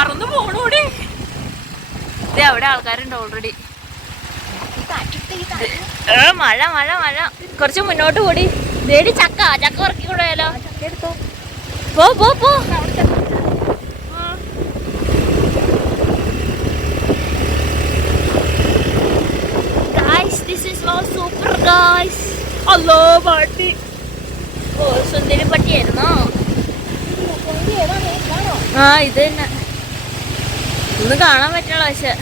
പറന്നു പോണൂടി. ഇതേ അവിടെ ആൾക്കാരുണ്ട് ഓൾറെഡി ഏ മഴ മഴ മഴ. കുറച്ച് മുന്നോട്ട് കൂടി. നേടി ചക്ക ചക്ക ഉറക്കി കൂടെയാലോ പോ പോ പോ. Guys this is all super guys അല്ലോ പാട്ടി. ഓ സുന്ദരി പട്ടിയായിരുന്നോ ആ ഇത് തന്നെ. ഒന്നും കാണാൻ പറ്റണ പക്ഷെ.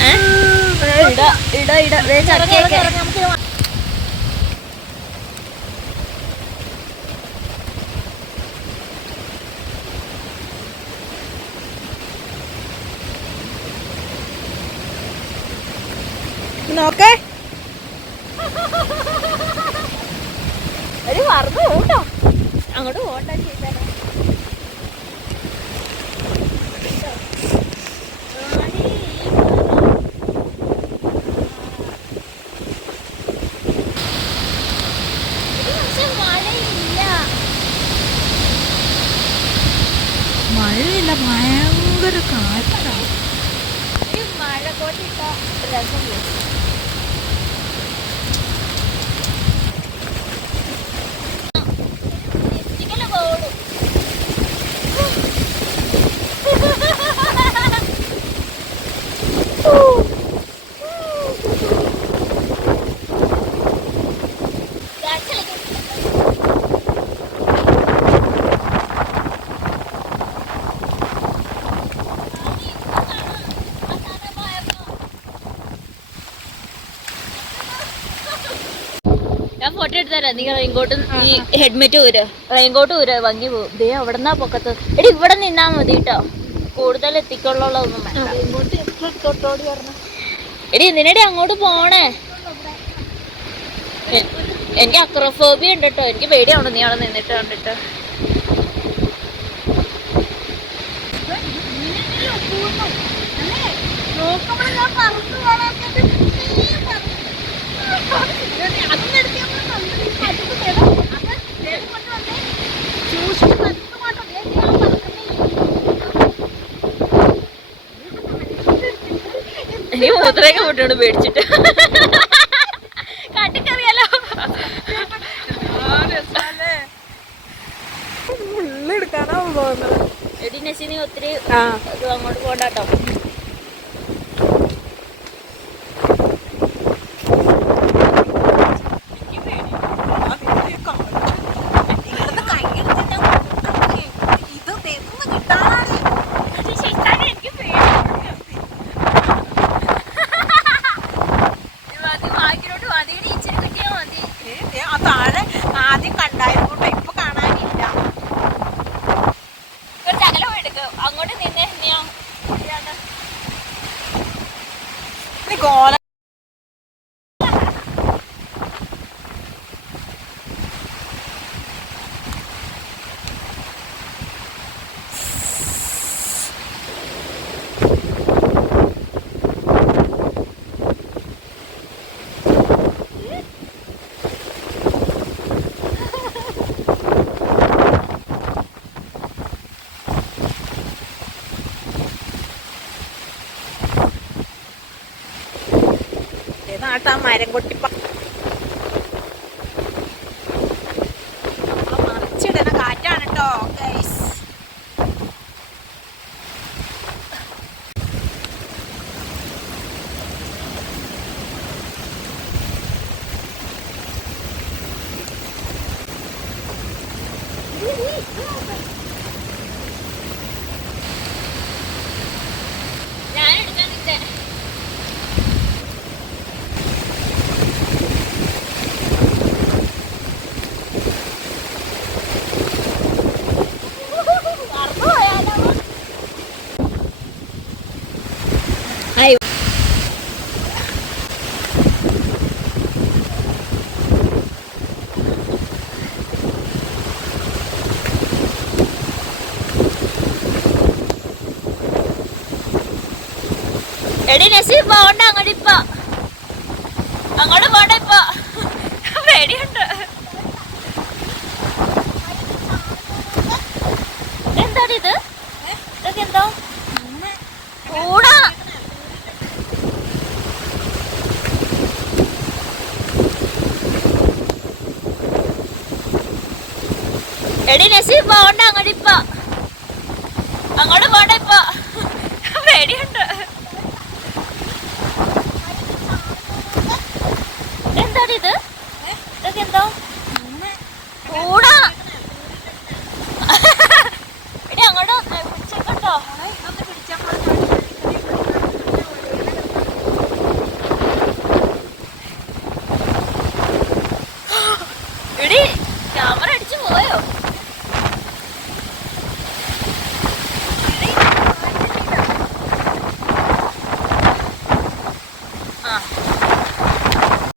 ഏ? ഇട ഇട ഇട. ദേ ചക്കയൊക്കെ. നോക്കേ. ഒരു മറന്നു പോട്ടോ അങ്ങോട്ട് പോകണ്ട ചെയ്താലോ മഴയില്ല ഭയങ്കര കാറ്റാണ് മഴ കോട്ടിട്ട രസം പോകും ഞാൻ എടുത്ത് തരാം നീ റെയിൻകോട്ട് ഈ ഹെഡ്മെറ്റ് ഊര്. റെയിൻകോട്ട് ഊര്. ഭംഗി പോകും ദേ അവിടെ നിന്നാ പൊക്കത്ത്. എടി ഇവിടെ നിന്നാ മതി കേട്ടോ കൂടുതൽ എത്തിക്കൊള്ളൊന്നും വേണ്ട. എടി എന്തിനടി അങ്ങോട്ട് പോണേ. എനിക്ക് അക്രോഫോബിയ ഉണ്ട് കേട്ടോ എനിക്ക് പേടിയാവണം നീ അവിടെ നിന്നിട്ട് കണ്ടിട്ട്. എനിക്ക് മൂത്രയൊക്കെ വിട്ടോണ്ട് പേടിച്ചിട്ട്. കാട്ടിക്കറിയാലോ എടി നശിനി ഒത്തിരി അങ്ങോട്ട് പോകണ്ട കേട്ടോ താഴെ ആദ്യം കണ്ടായിരുന്നു ഇപ്പൊ കാണാനില്ല അങ്ങോട്ട് നിന്നേ നീയോ നീ കോല നാട്ടാ മരം കൊട്ടിപ്പ മറിച്ചിടണ കാറ്റാണ് കേട്ടോ ഗൈസ് ഞാൻ എടി നസീം പോണ്ട അങ്ങോട്ട് ഇപ്പൊ. അങ്ങോട്ട് പോണ്ട ഇപ്പൊ. പേടിയുണ്ട്. എന്താണ് ഇത്? എന്തോ? കൂട. എടി നസീം പോണ്ട അങ്ങോട്ട് ഇപ്പൊ. അങ്ങോട്ട് പോണ്ട ഇപ്പൊ. പേടിയുണ്ട്. എന്താണിത്? ഇതൊക്കെ എന്തോ? കൂടാ